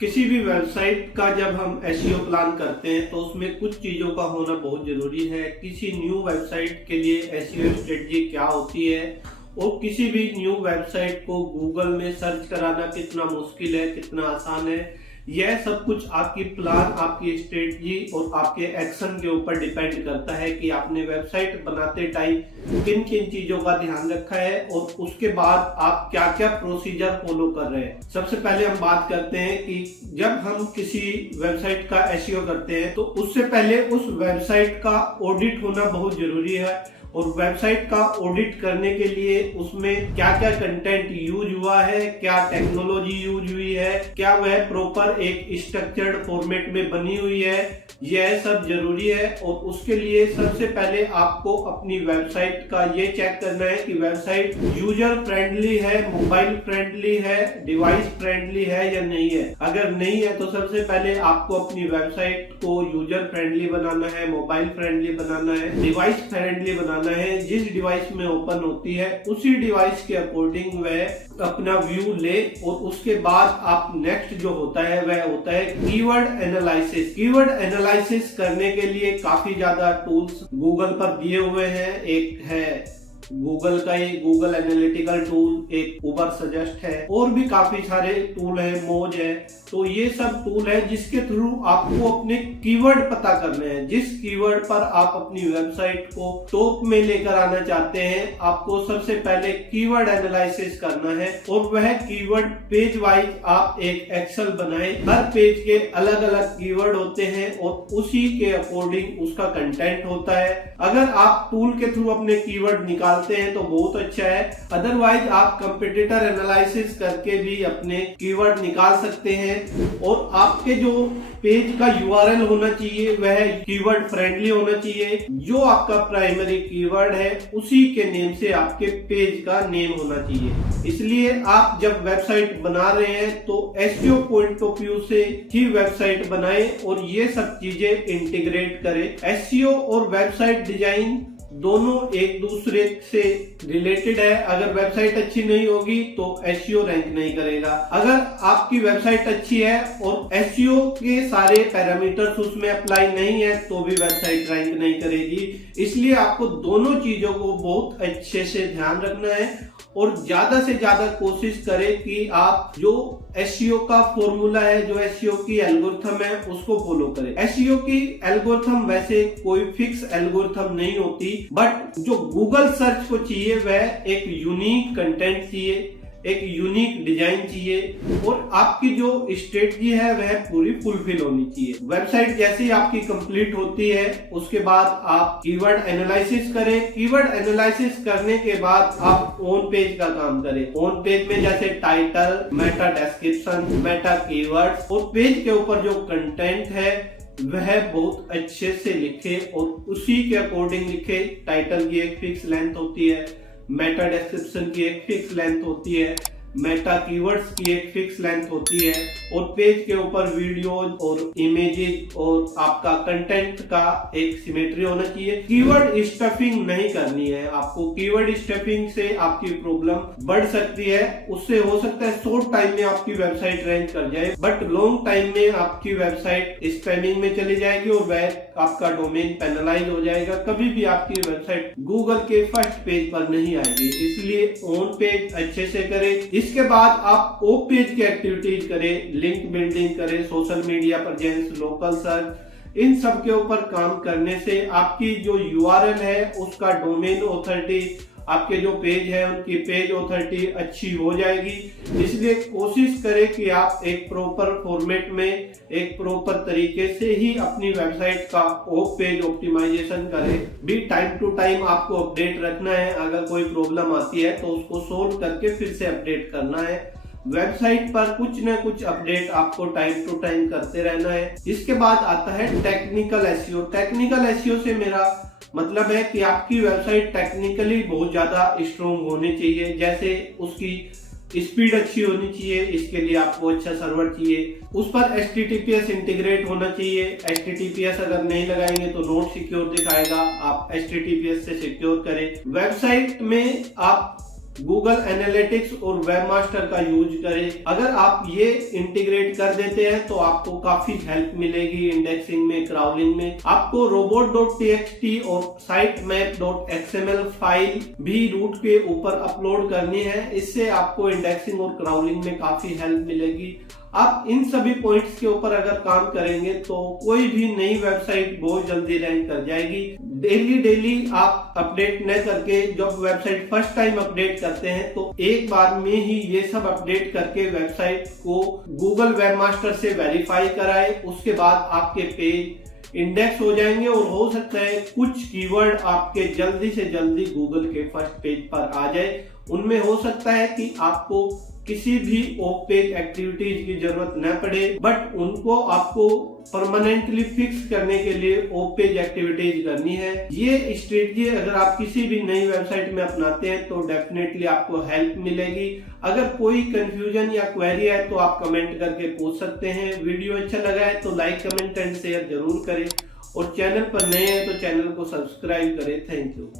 किसी भी वेबसाइट का जब हम एसईओ प्लान करते हैं तो उसमें कुछ चीजों का होना बहुत जरूरी है। किसी न्यू वेबसाइट के लिए एसईओ स्ट्रेटजी क्या होती है और किसी भी न्यू वेबसाइट को गूगल में सर्च कराना कितना मुश्किल है, कितना आसान है, यह सब कुछ आपकी प्लान, आपकी स्ट्रेटजी और आपके एक्शन के ऊपर डिपेंड करता है कि आपने वेबसाइट बनाते टाइम किन किन चीजों का ध्यान रखा है और उसके बाद आप क्या क्या प्रोसीजर फॉलो कर रहे हैं। सबसे पहले हम बात करते हैं कि जब हम किसी वेबसाइट का एसईओ करते हैं तो उससे पहले उस वेबसाइट का ऑडिट होना बहुत जरूरी है। और वेबसाइट का ऑडिट करने के लिए उसमें क्या क्या कंटेंट यूज हुआ है, क्या टेक्नोलॉजी यूज हुई है, क्या वह प्रॉपर एक स्ट्रक्चर्ड फॉर्मेट में बनी हुई है, यह सब जरूरी है। और उसके लिए सबसे पहले आपको अपनी वेबसाइट का ये चेक करना है कि वेबसाइट यूजर फ्रेंडली है, मोबाइल फ्रेंडली है, डिवाइस फ्रेंडली है या नहीं है। अगर नहीं है तो सबसे पहले आपको अपनी वेबसाइट को यूजर फ्रेंडली बनाना है, मोबाइल फ्रेंडली बनाना है, डिवाइस फ्रेंडली बनाना है। जिस डिवाइस में ओपन होती है उसी डिवाइस के अकॉर्डिंग वह अपना व्यू ले। और उसके बाद आप नेक्स्ट जो होता है वह होता है कीवर्ड एनालिसिस। कीवर्ड एनालिसिस करने के लिए काफी ज्यादा टूल्स गूगल पर दिए हुए हैं। एक है गूगल का ही गूगल एनालिटिकल टूल, एक उबर सजेस्ट है, और भी काफी सारे टूल है, मोज है। तो ये सब टूल है जिसके थ्रू आपको अपने कीवर्ड पता करने हैं। जिस कीवर्ड पर आप अपनी वेबसाइट को टॉप में लेकर आना चाहते हैं, आपको सबसे पहले कीवर्ड एनालिसिस करना है और वह कीवर्ड पेज वाइज आप एक एक्सेल बनाएं। हर पेज के अलग अलग कीवर्ड होते हैं और उसी के अकॉर्डिंग उसका कंटेंट होता है। अगर आप टूल के थ्रू अपने कीवर्ड निकालते हैं तो बहुत अच्छा है, अदरवाइज आप कंपटीटर एनालिसिस करके भी अपने कीवर्ड निकाल सकते हैं। और आपके जो पेज का यूआरएल होना चाहिए वह कीवर्ड फ्रेंडली होना चाहिए। जो आपका प्राइमरी कीवर्ड है उसी के नेम से आपके पेज का नेम होना चाहिए। इसलिए आप जब वेबसाइट बना रहे हैं तो एसईओ पॉइंट ऑफ व्यू से ही वेबसाइट बनाएं और ये सब चीजें इंटीग्रेट करें। एसईओ और वेबसाइट डिजाइन दोनों एक दूसरे से रिलेटेड है। अगर वेबसाइट अच्छी नहीं होगी तो एसईओ रैंक नहीं करेगा। अगर आपकी वेबसाइट अच्छी है और एसईओ के सारे पैरामीटर्स उसमें अप्लाई नहीं है तो भी वेबसाइट रैंक नहीं करेगी। इसलिए आपको दोनों चीजों को बहुत अच्छे से ध्यान रखना है और ज्यादा से ज्यादा कोशिश करें कि आप जो एसईओ का फॉर्मूला है, जो एसईओ की एल्गोरिथम है, उसको फॉलो करें। एसईओ की एल्गोरिथम वैसे कोई फिक्स एल्गोरिथम नहीं होती, बट जो गूगल सर्च को चाहिए वह एक यूनिक कंटेंट चाहिए, एक यूनिक डिजाइन चाहिए और आपकी जो स्ट्रेटजी है वह पूरी फुलफिल होनी चाहिए। वेबसाइट जैसे ही आपकी कंप्लीट होती है उसके बाद आप कीवर्ड एनालिसिस करें। कीवर्ड एनालिसिस करने के बाद आप ऑन पेज का काम करें। ऑन पेज में जैसे title, Meta description, Meta keywords और पेज के ऊपर जो कंटेंट है वह बहुत अच्छे से लिखे और उसी के अकॉर्डिंग लिखे। टाइटल की एक फिक्स लेंथ होती है, मेटा डिस्क्रिप्शन की एक फिक्स लेंथ होती है, मेटा कीवर्ड्स की एक फिक्स लेंथ होती है और पेज के ऊपर वीडियोज और इमेजेस और आपका कंटेंट का एक सिमेट्री होना चाहिए। कीवर्ड स्टफिंग नहीं करनी है आपको। कीवर्ड स्टफिंग से आपकी प्रॉब्लम बढ़ सकती है। उससे हो सकता है शॉर्ट टाइम में आपकी वेबसाइट रैंक कर जाए, बट लॉन्ग टाइम में आपकी वेबसाइट स्पैमिंग में चली जाएगी और वह आपका डोमेन पेनलाइज हो जाएगा। कभी भी आपकी वेबसाइट गूगल के फर्स्ट पेज पर नहीं आएगी। इसलिए ऑन पेज अच्छे से करें। इसके बाद आप ऑफ पेज की एक्टिविटीज करें, लिंक बिल्डिंग करें, social media presence, local search, इन सब के ऊपर काम करने से आपकी जो यूआरएल है उसका डोमेन ऑथोरिटी, आपके जो पेज है उनकी पेज ऑथोरिटी अच्छी हो जाएगी। इसलिए कोशिश करें कि आप एक प्रॉपर फॉर्मेट में, एक प्रॉपर तरीके से ही अपनी वेबसाइट का ऑफ पेज ऑप्टिमाइजेशन करें। भी टाइम टू टाइम आपको अपडेट रखना है। अगर कोई प्रॉब्लम आती है तो उसको सोल्व करके फिर से अपडेट करना है। वेबसाइट पर कुछ न कुछ अपडेट आपको टाइम टू टाइम करते रहना है। इसके बाद आता है टेक्निकल एसईओ। टेक्निकल एसईओ से मेरा मतलब है कि आपकी वेबसाइट टेक्निकली बहुत ज्यादा स्ट्रॉन्ग होनी चाहिए। जैसे उसकी स्पीड अच्छी होनी चाहिए, इसके लिए आपको अच्छा सर्वर चाहिए। उस पर HTTPS इंटीग्रेट होना चाहिए। HTTPS अगर नहीं लगाएंगे तो नॉट सिक्योर दिखाएगा। आप HTTPS से सिक्योर करें। वेबसाइट में आप गूगल एनालिटिक्स और वेबमास्टर का यूज करें। अगर आप ये इंटीग्रेट कर देते हैं तो आपको काफी हेल्प मिलेगी इंडेक्सिंग में, क्राउलिंग में। आपको robot.txt और sitemap.xml फाइल भी रूट के ऊपर अपलोड करनी है। इससे आपको इंडेक्सिंग और क्राउलिंग में काफी हेल्प मिलेगी। आप इन सभी पॉइंट्स के ऊपर अगर काम करेंगे तो कोई भी नई वेबसाइट बहुत जल्दी रैंक कर जाएगी। डेली आप अपडेट न करके जब वेबसाइट फर्स्ट टाइम अपडेट करते हैं तो एक बार में ही ये सब अपडेट करके वेबसाइट को गूगल वेबमास्टर से वेरीफाई कराए। उसके बाद आपके पेज इंडेक्स हो जाएंगे और हो सकता है कुछ कीवर्ड आपके जल्दी से जल्दी गूगल के फर्स्ट पेज पर आ जाए। उनमें हो सकता है कि आपको किसी भी ऑफ पेज एक्टिविटीज की जरूरत न पड़े, बट उनको आपको परमानेंटली फिक्स करने के लिए ऑफ पेज एक्टिविटीज करनी है। ये स्ट्रेटजी अगर आप किसी भी नई वेबसाइट में अपनाते हैं तो डेफिनेटली आपको हेल्प मिलेगी। अगर कोई कंफ्यूजन या क्वेरी है तो आप कमेंट करके पूछ सकते हैं। वीडियो अच्छा लगा है तो लाइक, कमेंट एंड शेयर जरूर करें और चैनल पर नए हैं तो चैनल को सब्सक्राइब करें। Thank you.